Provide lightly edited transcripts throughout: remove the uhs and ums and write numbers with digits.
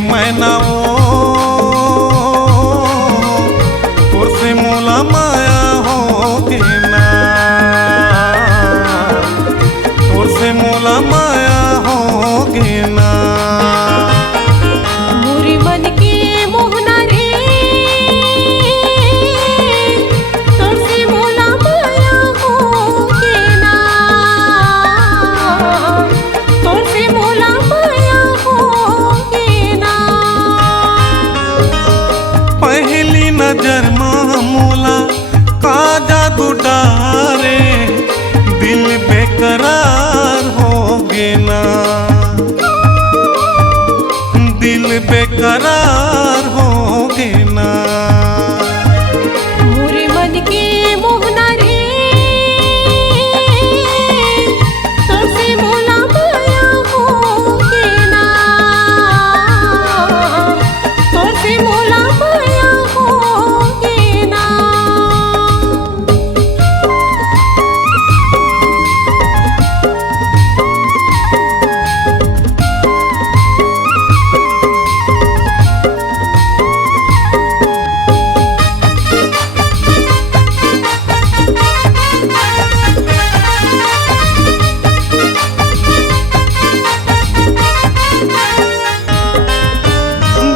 मैना वो तोर से मोला माया होगे ना, तोर से मोला माया होगे ना। मोरे मन के मोहना रे तोर से मोला माया होगे ना, तोर से मोला माया होगे ना। पहली नजर मां मोला का जादू डारे दिल बेकरार होगे ना, दिल बेकरार होगे ना। मोरे मन के मोहना रे तोर से मोला माया होगे ना, तोर से मोला माया होगे ना।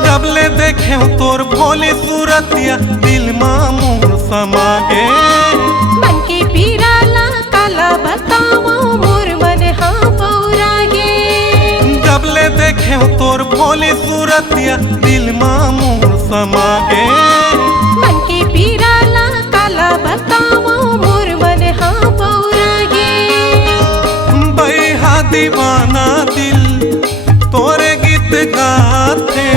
जबले देखे तोर भोली सूरतिया दिल मां मोर समा गे। मन के पीराला काला बतावा मोर मन हाँ पौरा गे। जबले देखे तोर भोली सूरतिया दिल मां मोर समा गे। मन के पीराला काला बतावा मोर मन हाँ पौरा गे। बैहा दीवाना दिल तोरे गीत गाथे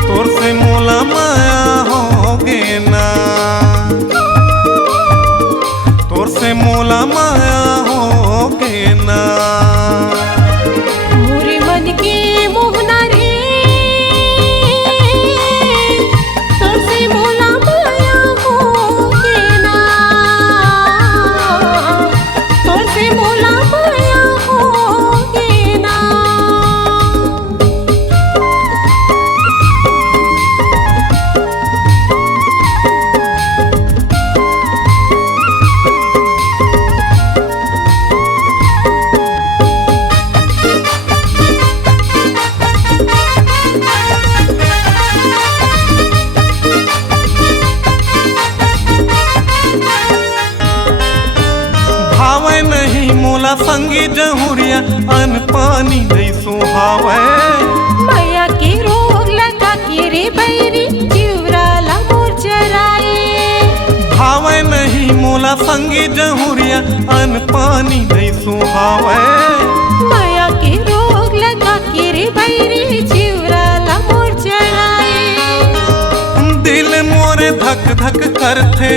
तोर से मोला माया होगे ना, तोर से मोला माया होगे ना। मोरे मन के मोहना रे तोर से मोला माया होगे ना, तोर से मोला माया होगे ना। भावे नहीं मोला संगी जहुरिया अन पानी नहीं सुहावे। मैया के रोग लगा के रे बैरी जीवराला मोर चराए। भावे नहीं मोला संगी जहुरिया अन पानी नहीं सुहावे। माया के रोग लगा के रे बैरी जीवराला मोर चराए। दिल मोरे धक धक करथे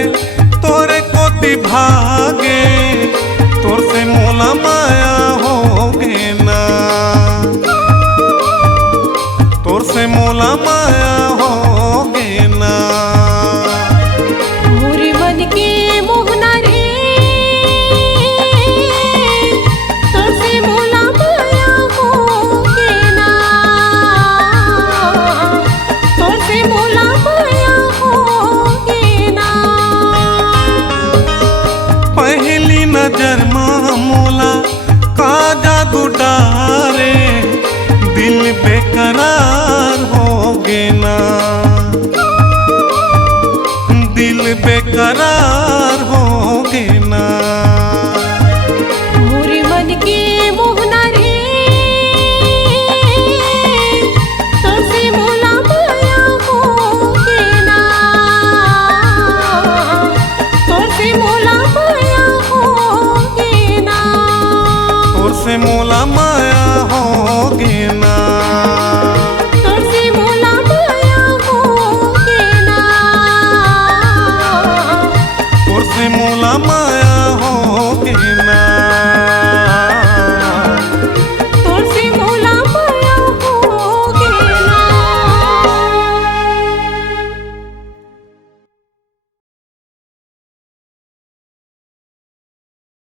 तोरे कोती भागे तोर से मोला माया होगे ना, तोर से मोला माया होगे ना। मोरे मन के मोहना रे तोर से मोला माया होगे ना, तोर से मोला माया होगे ना। पहली नजर मां मोला का जादू डारे दिल बेकरार